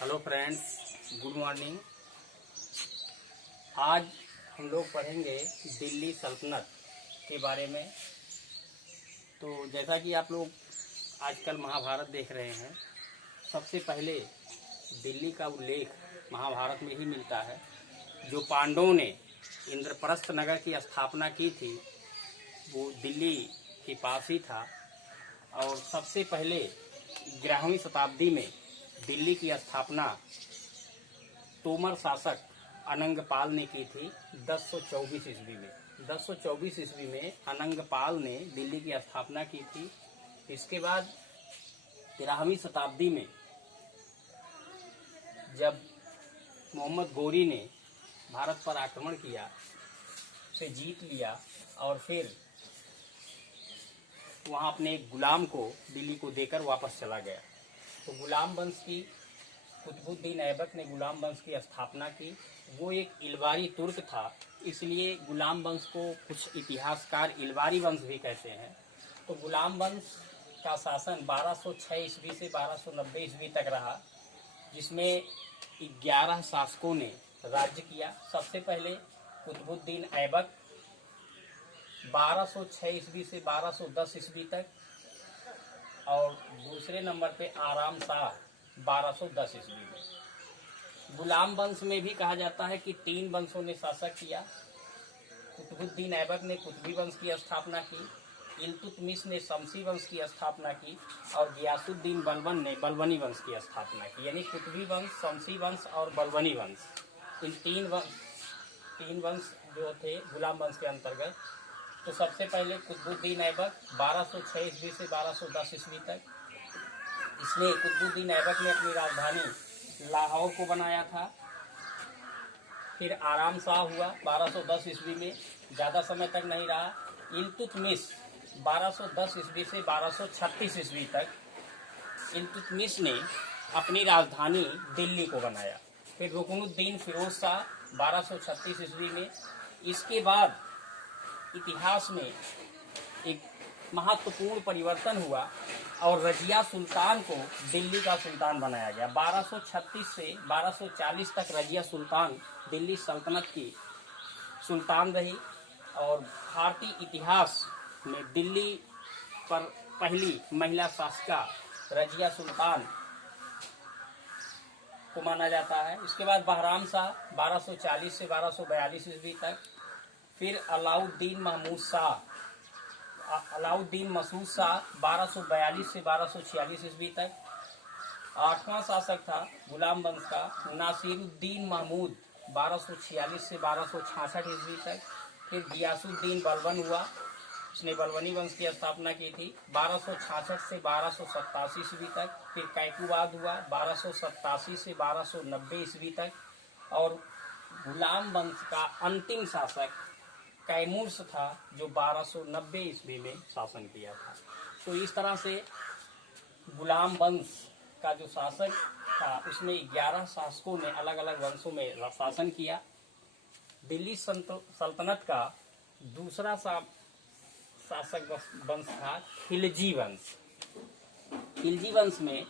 Hello friends, good morning. आज हम लोग पढ़ेंगे दिल्ली सल्तनत के बारे में। तो जैसा कि आप लोग आजकल महाभारत देख रहे हैं, सबसे पहले दिल्ली का उल्लेख महाभारत में ही मिलता है। जो पांडवों ने इंद्रप्रस्थ नगर की स्थापना की थी वो दिल्ली के पास ही था। और सबसे पहले 11वीं शताब्दी में दिल्ली की स्थापना तोमर शासक अनंगपाल ने की थी 1024 ईस्वी में। 1024 ईस्वी में अनंगपाल ने दिल्ली की स्थापना की थी। इसके बाद 13वीं शताब्दी में जब मोहम्मद गोरी ने भारत पर आक्रमण किया, उसे जीत लिया और फिर वहाँ अपने एक गुलाम को दिल्ली को देकर वापस चला गया। तो गुलाम वंश की कुतुबुद्दीन ऐबक ने गुलाम वंश की स्थापना की। वो एक इलवारी तुर्क था, इसलिए गुलाम वंश को कुछ इतिहासकार इलवारी वंश भी कहते हैं। तो गुलाम वंश का शासन 1206 ईस्वी से 1290 ईस्वी तक रहा, जिसमें 11 शासकों ने राज्य किया। सबसे पहले कुतुबुद्दीन ऐबक 1206 ईस्वी से 1210 ईस्वी तक, और दूसरे नंबर पे आराम शाह 1210 ईस्वी में। गुलाम वंश में भी कहा जाता है कि 3 वंशों ने शासक किया। कुतुबुद्दीन ऐबक ने कुतुबी वंश की स्थापना की, इल्तुतमिश ने शमसी वंश की स्थापना की, और गियासुद्दीन बलबन ने बलबनी वंश की स्थापना की। यानी कुतुबी वंश, शमसी वंश और बलबनी वंश, इन तीन वंश जो थे गुलाम वंश के अंतर्गत। तो सबसे पहले कुतुबुद्दीन ऐबक 1206 ईस्वी से 1210 ईस्वी तक, इसमें कुतुबुद्दीन ऐबक ने अपनी राजधानी लाहौर को बनाया था। फिर आराम शाह हुआ 1210 ईस्वी में, ज़्यादा समय तक नहीं रहा। इल्तुतमिश 1210 ईस्वी से 1236 ईस्वी तक इल्तुतमिश ने अपनी राजधानी दिल्ली को बनाया। फिर रुकनुद्दीन फिरोज शाह 1236 ईस्वी में। इसके बाद इतिहास में एक महत्वपूर्ण परिवर्तन हुआ और रजिया सुल्तान को दिल्ली का सुल्तान बनाया गया। 1236 से 1240 तक रजिया सुल्तान दिल्ली सल्तनत की सुल्तान रही, और भारतीय इतिहास में दिल्ली पर पहली महिला शासिका रजिया सुल्तान को माना जाता है। इसके बाद बहराम शाह 1240 से 1242 ईस्वी तक। फिर अलाउद्दीन मसूद शाह 1242 से 1246 ईस्वी तक। 8वां शासक था गुलाम वंश का नासिरुद्दीन महमूद 1246 से 1266 ईस्वी तक। फिर गियासुद्दीन बलबन हुआ, उसने बलबनी वंश की स्थापना की थी 1266 से 1287 ईस्वी तक। फिर कैकुबाद हुआ 1287 से 1290 ईस्वी तक। और गुलाम वंश का अंतिम शासक कैमूर्स था, जो 1290 ईस्वी में शासन किया था। तो इस तरह से गुलाम वंश का जो शासक था उसमें 11 शासकों ने अलग अलग वंशों में शासन किया। दिल्ली सल्तनत का दूसरा शासक वंश था खिलजी वंश। खिलजी वंश में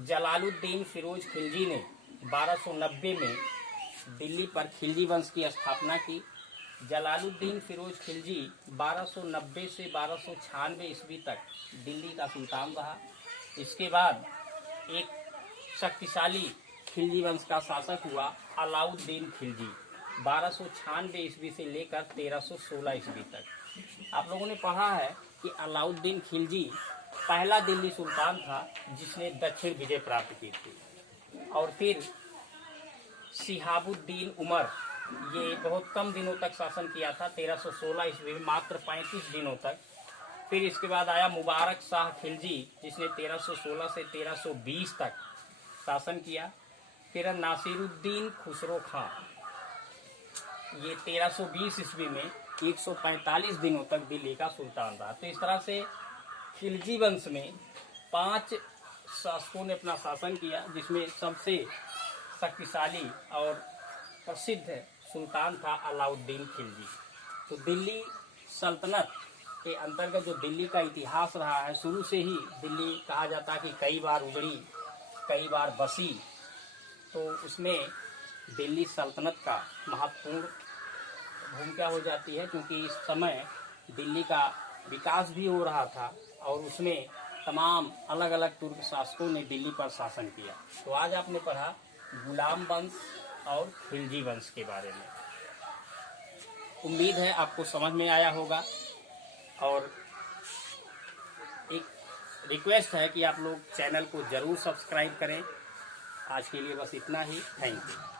जलालुद्दीन फिरोज खिलजी ने 1290 में दिल्ली पर खिलजी वंश की स्थापना की। जलालुद्दीन फिरोज खिलजी 1290 से 1296 ईस्वी तक दिल्ली का सुल्तान रहा। इसके बाद एक शक्तिशाली खिलजी वंश का शासक हुआ अलाउद्दीन खिलजी 1296 ईस्वी से लेकर 1316 ईस्वी तक। आप लोगों ने पढ़ा है कि अलाउद्दीन खिलजी पहला दिल्ली सुल्तान था जिसने दक्षिण विजय प्राप्त की थी। और फिर शिहाबुद्दीन उमर, ये बहुत कम दिनों तक शासन किया था, 1316 ईस्वी में, मात्र 35 दिनों तक। फिर इसके बाद आया मुबारक शाह खिलजी, जिसने 1316 से 1320 तक शासन किया। फिर नासिरुद्दीन खुसरो खां, ये 1320 ईस्वी में 145 दिनों तक दिल्ली का सुल्तान रहा। तो इस तरह से खिलजी वंश में 5 शासकों ने अपना शासन किया, जिसमें सबसे शक्तिशाली और प्रसिद्ध सुल्तान था अलाउद्दीन खिलजी। तो दिल्ली सल्तनत के अंतर्गत जो दिल्ली का इतिहास रहा है, शुरू से ही दिल्ली कहा जाता है कि कई बार उजड़ी, कई बार बसी, तो उसमें दिल्ली सल्तनत का महत्वपूर्ण भूमिका हो जाती है, क्योंकि इस समय दिल्ली का विकास भी हो रहा था और उसमें तमाम अलग अलग तुर्क शासकों ने दिल्ली पर शासन किया। तो आज आपने पढ़ा गुलाम वंश और खिलजी वंश के बारे में। उम्मीद है आपको समझ में आया होगा, और एक रिक्वेस्ट है कि आप लोग चैनल को ज़रूर सब्सक्राइब करें। आज के लिए बस इतना ही। Thank you.